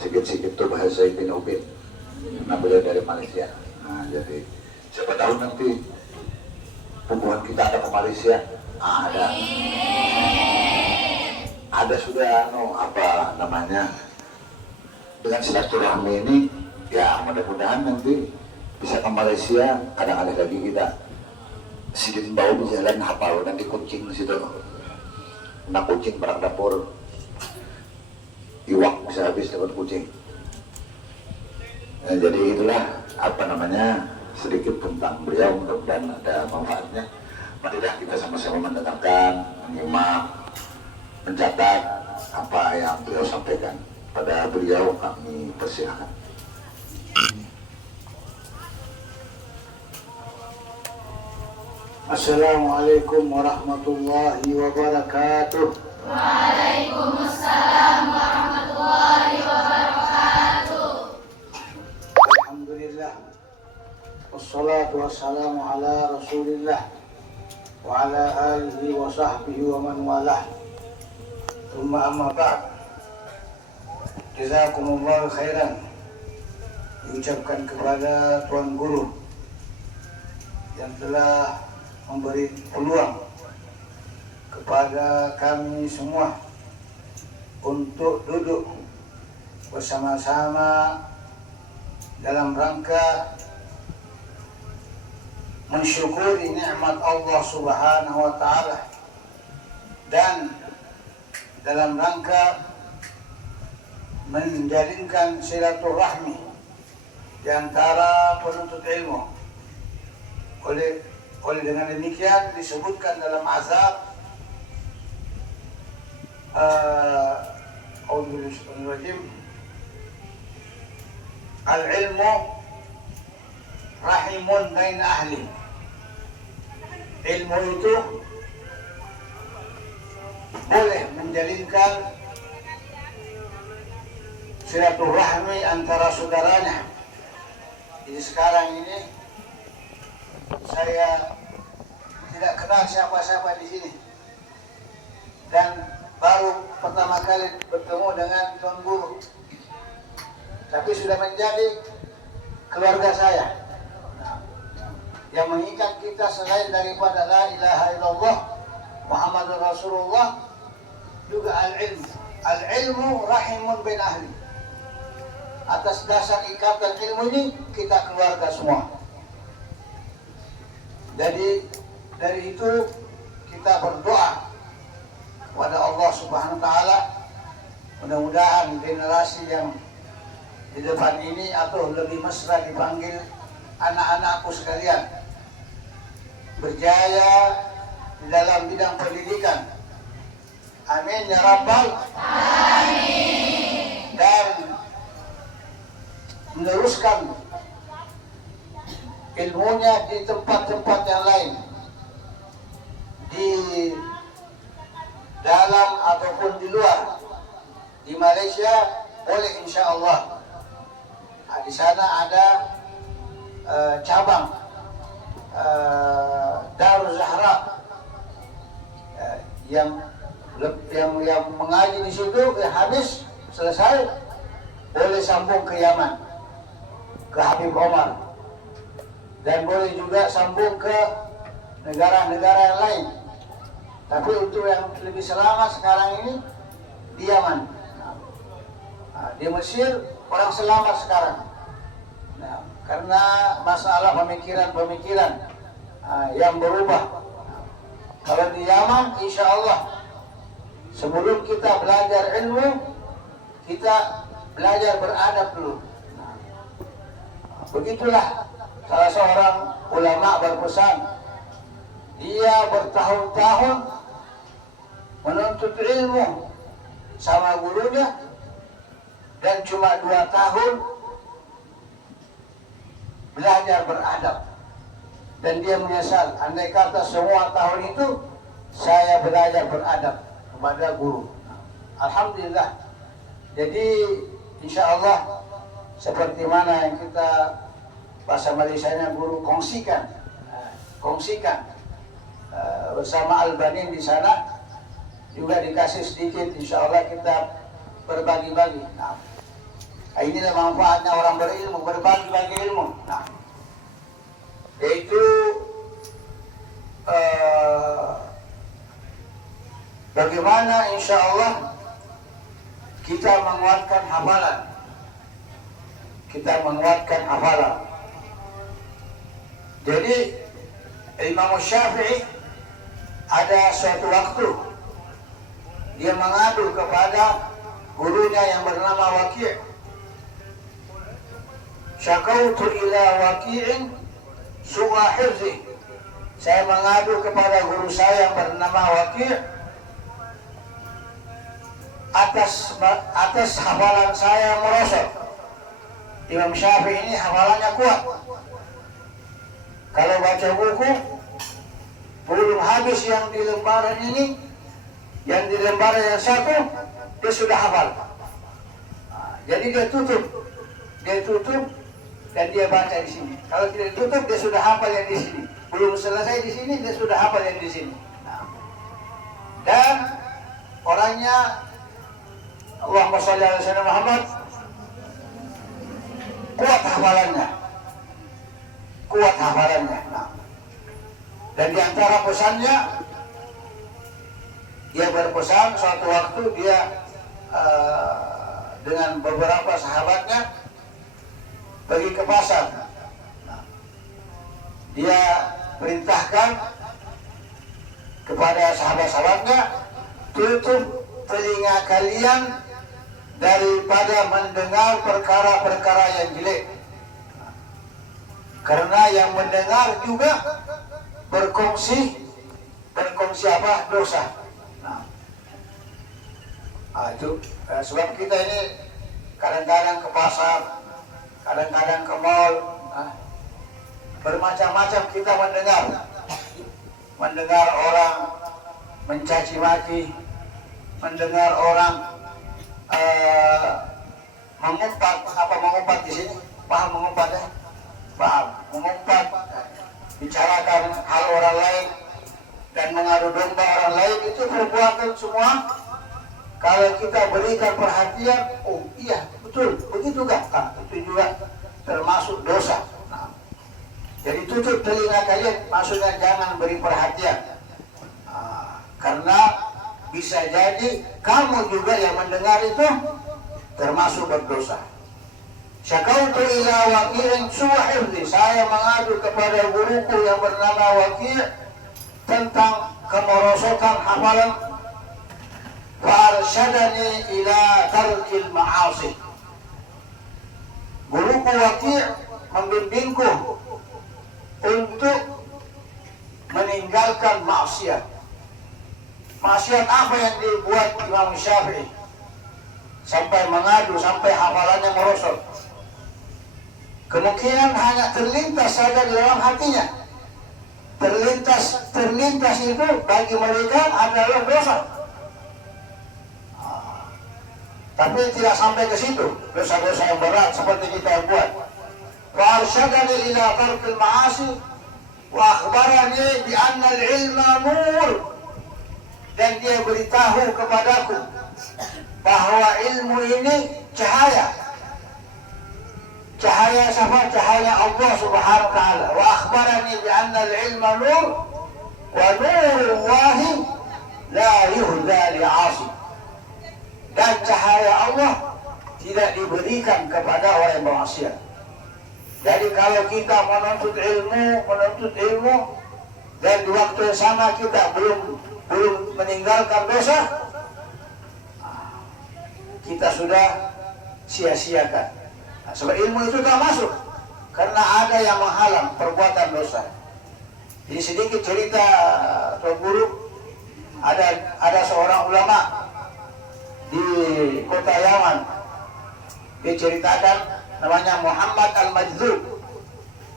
Sikit-sikit tuh bahasa Ibn Ubin. Nah, beliau dari Malaysia. Nah, jadi siapa tahu nanti hubungan kita ada ke Malaysia. Ada sudah apa namanya, dengan silaturahmi ini ya mudah-mudahan nanti bisa ke Malaysia. Kadang-kadang lagi kita sidin bau di jalan hafal dan di kucing di situ. Nah, kucing barang dapur iwak bisa habis dapat kucing. Nah, jadi itulah apa namanya sedikit tentang beliau, mudah-mudahan ada manfaatnya. Marilah kita sama-sama mendengarkan, menyimak, mencatat apa yang beliau sampaikan. Pada beliau kami persilahkan. Assalamualaikum warahmatullahi wabarakatuh. Waalaikumsalam warahmatullahi wabarakatuh. Alhamdulillah. Wassalatu wassalamu ala Rasulillah wa ala alihi wa sahbihi wa man walah. Tsumma amma ba'd. Jazakumullahu khairan. Diucapkan kepada Tuan Guru yang telah memberi peluang kepada kami semua untuk duduk bersama-sama dalam rangka mensyukuri nikmat Allah Subhanahu wa taala dan dalam rangka menjalinkan silaturahmi di antara penuntut ilmu. Oleh dengan demikian disebutkan dalam azab al-ilmu rahimun baina ahli. Ilmu itu boleh menjalinkan silaturahmi antara saudaranya. Jadi sekarang ini saya tidak kenal siapa-siapa di sini dan baru pertama kali bertemu dengan Tuan Guru, tapi sudah menjadi keluarga saya. Yang mengikat kita selain daripada la ilaha illallah Muhammadur Rasulullah juga al-ilmu. Al-ilmu rahimun bin ahli. Atas dasar ikatan ilmu ini kita keluarga semua. Jadi dari itu kita berdoa kepada Allah Subhanahu wa taala, mudah-mudahan generasi yang di depan ini atau lebih mesra dipanggil anak-anakku sekalian berjaya di dalam bidang pendidikan. Amin ya rabbal alamin. Dan meneruskan ilmunya di tempat-tempat yang lain, di dalam ataupun di luar. Di Malaysia boleh insya Allah. Nah, di sana ada cabang Darul Zahra yang mengaji di situ habis selesai boleh sambung ke Yaman, ke Habib Omar, dan boleh juga sambung ke negara-negara yang lain. Tapi untuk yang lebih selamat sekarang ini di Yaman. Nah, di Mesir orang selamat sekarang. Nah, karena masalah pemikiran-pemikiran yang berubah. Kalau di Yaman, insya Allah sebelum kita belajar ilmu, kita belajar beradab dulu. Nah, begitulah salah seorang ulama berpesan, dia bertahun-tahun menuntut ilmu sama gurunya dan cuma 2 tahun belajar beradab. Dan dia menyesal, andai kata semua tahun itu saya belajar beradab kepada guru. Alhamdulillah. Jadi insya Allah seperti mana yang kita bahasa Malaysianya guru kongsikan bersama Al-Banin di sana juga dikasih sedikit, insya Allah kita berbagi-bagi. Nah, Inilah manfaatnya orang berilmu, berbagi-bagi ilmu. Nah, yaitu bagaimana insya Allah kita menguatkan hafalan. Kita menguatkan hafalan. Jadi Imam Syafi'i ada suatu waktu dia mengadu kepada gurunya yang bernama Waki'. Syakautu ila Waki'in su'a hifzi. Saya mengadu kepada guru saya yang bernama Waki' atas hafalan saya yang merosot. Imam Syafi'i ini hafalannya kuat. Kalau baca buku belum habis yang di lembaran ini, yang di lembaran yang satu dia sudah hafal. Jadi dia tutup dan dia baca di sini. Kalau tidak ditutup dia sudah hafal yang di sini. Belum selesai di sini dia sudah hafal yang di sini. Dan orangnya Allahumma sholli ala sayyidina Muhammad, kuat hafalannya. Dan di antara pesannya, dia berpesan suatu waktu dia dengan beberapa sahabatnya pergi ke pasar. Dia perintahkan kepada sahabat-sahabatnya, tutup telinga kalian daripada mendengar perkara-perkara yang jelek. Karena yang mendengar juga berkongsi apa? Dosa. Itu sebab kita ini kadang-kadang ke pasar, kadang-kadang ke mall, bermacam-macam kita mendengar orang mencaci maki, mendengar orang mengumpat di sini, paham mengumpat ya? Paham, mengumpat, bicarakan hal orang lain dan mengadu domba orang lain, itu perbuatan semua. Kalau kita berikan perhatian, oh iya betul, begitu kan? Itu juga termasuk dosa. Jadi tutup telinga kalian, maksudnya jangan beri perhatian. Karena bisa jadi kamu juga yang mendengar itu termasuk berdosa. Syakautu ila Waki'in su'a hifzi. Saya mengadu kepada guruku yang bernama Waki' tentang kemerosotan hafalan. Farsyadani ila tarkil ma'asi. Guruku Waki' membimbingku untuk meninggalkan maksiat. Maksiat apa yang dibuat Imam Syafi'i sampai mengadu, sampai hafalannya merosot? Kemungkinan hanya terlintas saja di dalam hatinya. Terlintas itu bagi mereka adalah dosa. Tapi tidak sampai ke situ, dosa-dosa yang berat seperti kita yang buat. Wa arsyadani ila tarkil ma'asi wa akhbarani bi anna al-ilma nur. Dan dia beritahu kepadaku bahwa ilmu ini cahaya. Cahaya siapa? Cahaya Allah Subhanahu wa taala. Wa akhbarani bi anna al-ilma nur wa nurullahi la yuhda li'asi. Dan cahaya Allah tidak diberikan kepada orang yang bermaksiat. Jadi kalau kita menuntut ilmu dan di waktu yang sama kita belum meninggalkan dosa, kita sudah sia-siakan. Sebab ilmu itu tak masuk karena ada yang menghalang perbuatan dosa. Jadi sedikit cerita Tuan Guru, ada seorang ulama di kota Yaman. Dia ceritakan, namanya Muhammad Al-Majdzub.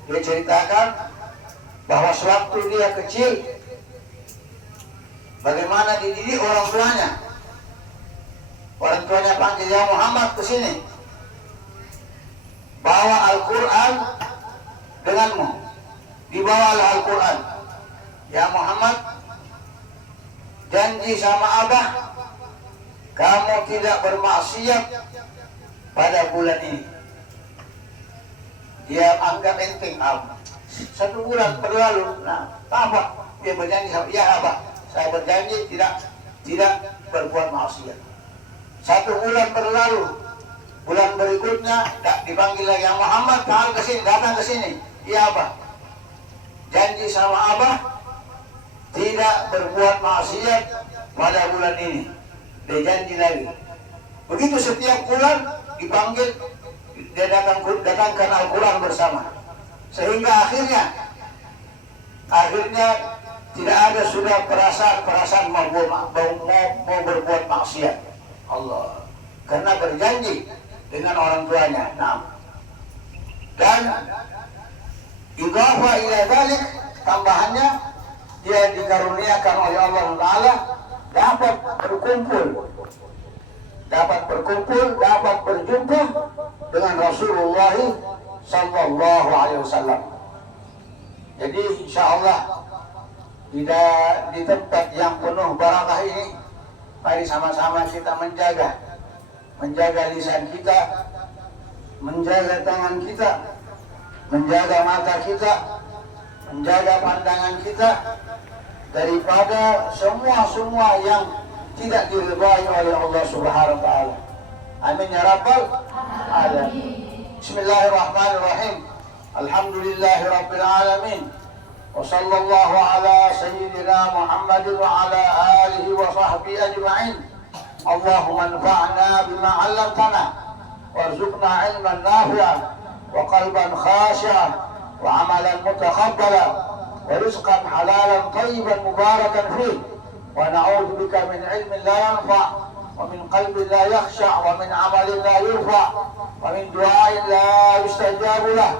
Dia ceritakan bahwa sewaktu dia kecil, bagaimana dididik orang tuanya. Orang tuanya panggil, ya Muhammad ke sini, bawa Al-Quran denganmu. Dibawalah Al-Quran. Ya Muhammad, janji sama Abah, kamu tidak bermaksiat pada bulan ini. Dia anggap enteng, 1 bulan berlalu. Nah, apa? Dia berjanji, ya Abah, saya berjanji tidak berbuat maksiat. 1 bulan berlalu, bulan berikutnya dipanggil lagi, yang Muhammad datang ke sini. Ya Abah, janji sama Abah tidak berbuat maksiat pada bulan ini. Dia janji lagi. Begitu setiap bulan dipanggil, dia datangkan Al-Quran bersama. Sehingga akhirnya tidak ada sudah perasaan mau berbuat maksiat. Allah, karena berjanji dengan orang tuanya. Nah, dan idhafa ila dzalik, tambahannya dia dikaruniakan oleh Allah Taala dapat berkumpul, dapat berjumpa dengan Rasulullah sallallahu alaihi wasallam. Jadi insya Allah di tempat yang penuh barakah ini, mari sama-sama kita menjaga lisan kita, menjaga tangan kita, menjaga mata kita, menjaga pandangan kita daripada semua yang tidak diridhai oleh Allah Subhanahu wa taala. Amin ya rabbal alamin. Bismillahirrahmanirrahim. Alhamdulillahi rabbil alamin. Wa sallallahu ala sayyidina Muhammadin wa ala alihi wa sahbihi ajma'in. Allahumma anfa'na bima 'allamtana warzuqna 'ilman nafi'an wa qalban khashi'an wa 'amalan mutakabbalan wa rizqan halalan tayyiban mubarakan fihi. ونعوذ بك من علم لا ينفع ومن قلب لا يخشع ومن عمل لا يرفع ومن دعاء لا يستجاب له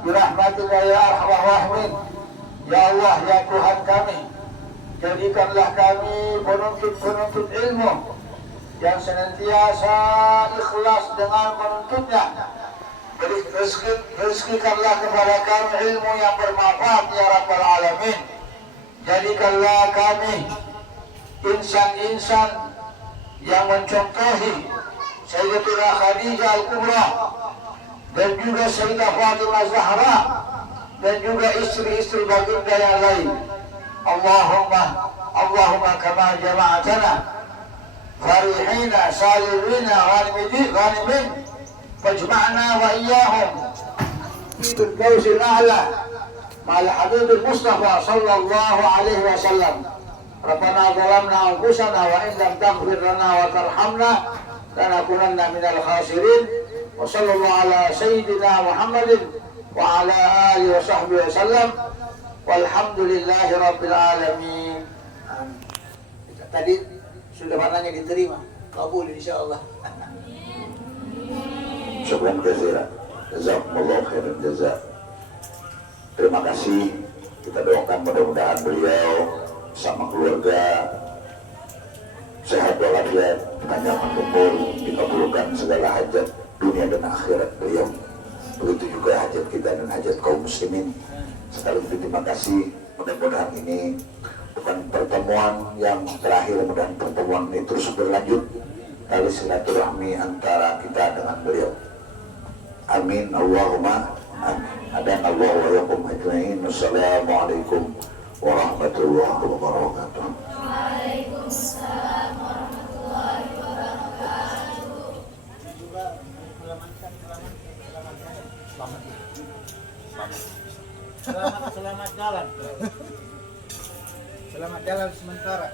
برحمتك يا أرحم الراحمين. Ya Allah, ya Tuhan kami, jadikanlah kami penuntut ilmu yang senantiasa ikhlas dengan menuntutnya. Rezekikanlah kepada kami ilmu yang bermanfaat ya Rabbal Alamin. Jadikanlah kami insan-insan yang mencontohi Sayyidatuna Khadijah Al-Kubra dan juga Sayyidah Fatimah Zahra dan juga istri-istri baginda yang lain. Allahumma kama jama'atana farihina salirina ghanimin fajma'na wa iyyahum fi al-fawzil a'la ma'al habibul Mustafa sallallahu alaihi wasallam. Rabbana zalamna anfusana wa in lam taghfir lana wa tarhamna lanakunanna minal khasirin. Wa sallallahu ala sayyidina Muhammadin wa ala alihi wa sahbihi wasallam. Walhamdulillahi rabbil alamin. Tadi sudah maknanya diterima, kabul insyaallah. Syukran katsiran. Jazakumullahu khairan jazaa. Terima kasih. Kita doakan mudah-mudahan beliau sama keluarga sehat walafiat, panjang umur, dikabulkan segala hajat dunia dan akhirat beliau. Begitu juga hajat kita dan hajat kaum muslimin. Sekali lagi terima kasih. Mudah-mudahan ini bukan pertemuan yang terakhir, mudah-mudahan pertemuan ini terus berlanjut tali silaturahmi antara kita dengan beliau. Amin Allahumma amin. Adan Allah wa yakum ajma'in. Wassalamualaikum warahmatullahi wabarakatuh. Waalaikumsalam warahmatullahi wabarakatuh. Selamat jalan. Selamat jalan sementara.